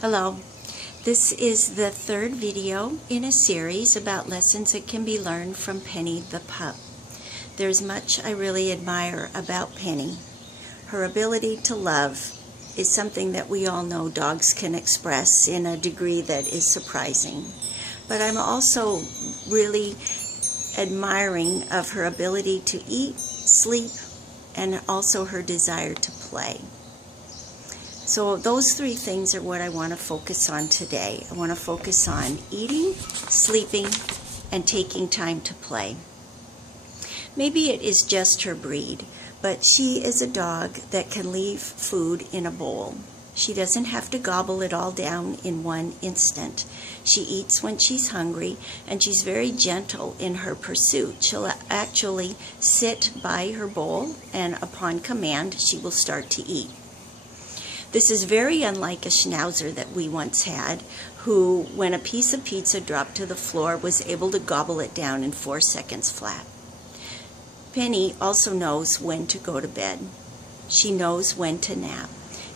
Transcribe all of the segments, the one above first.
Hello. This is the third video in a series about lessons that can be learned from Penny the Pup. There's much I really admire about Penny. Her ability to love is something that we all know dogs can express in a degree that is surprising. But I'm also really admiring of her ability to eat, sleep, and also her desire to play. So those three things are what I want to focus on today. I want to focus on eating, sleeping, and taking time to play. Maybe it is just her breed, but she is a dog that can leave food in a bowl. She doesn't have to gobble it all down in one instant. She eats when she's hungry, and she's very gentle in her pursuit. She'll actually sit by her bowl, and upon command, she will start to eat. This is very unlike a schnauzer that we once had, who, when a piece of pizza dropped to the floor, was able to gobble it down in 4 seconds flat. Penny also knows when to go to bed. She knows when to nap,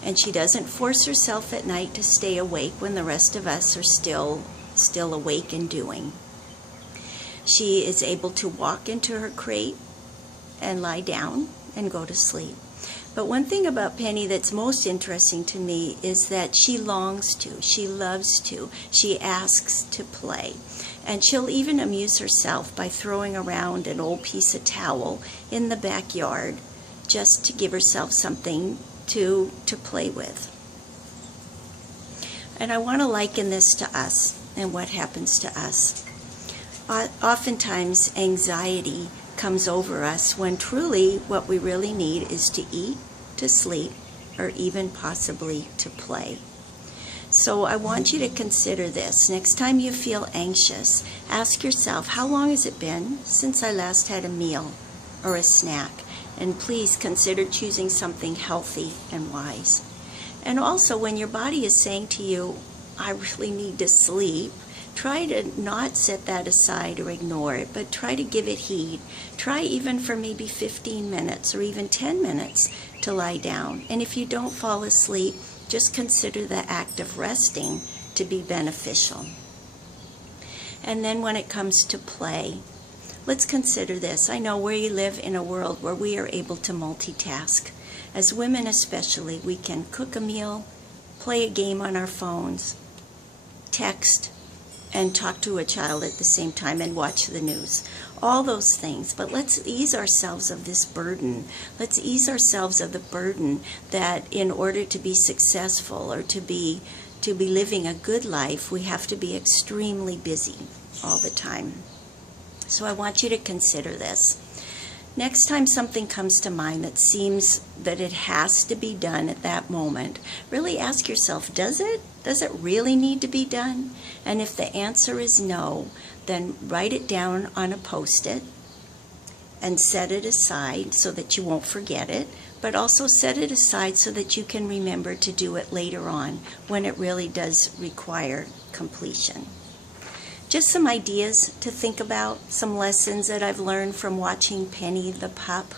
and she doesn't force herself at night to stay awake when the rest of us are still awake and doing. She is able to walk into her crate and lie down and go to sleep. But one thing about Penny that's most interesting to me is that she longs to, she loves to, she asks to play. And she'll even amuse herself by throwing around an old piece of towel in the backyard just to give herself something to play with. And I want to liken this to us and what happens to us. Oftentimes anxiety comes over us when truly what we really need is to eat, to sleep, or even possibly to play. So I want you to consider this. Next time you feel anxious, ask yourself, how long has it been since I last had a meal or a snack? And please consider choosing something healthy and wise. And also, when your body is saying to you, I really need to sleep, try to not set that aside or ignore it, but try to give it heed. Try even for maybe 15 minutes or even 10 minutes to lie down. And if you don't fall asleep, just consider the act of resting to be beneficial. And then when it comes to play, let's consider this. I know we live in a world where we are able to multitask. As women especially, we can cook a meal, play a game on our phones, text, and talk to a child at the same time and watch the news. All those things. But let's ease ourselves of this burden. Let's ease ourselves of the burden that in order to be successful or to be living a good life, we have to be extremely busy all the time. So I want you to consider this. Next time something comes to mind that seems that it has to be done at that moment, really ask yourself, does it? Does it really need to be done? And if the answer is no, then write it down on a Post-it and set it aside so that you won't forget it, but also set it aside so that you can remember to do it later on when it really does require completion. Just some ideas to think about, some lessons that I've learned from watching Penny the Pup.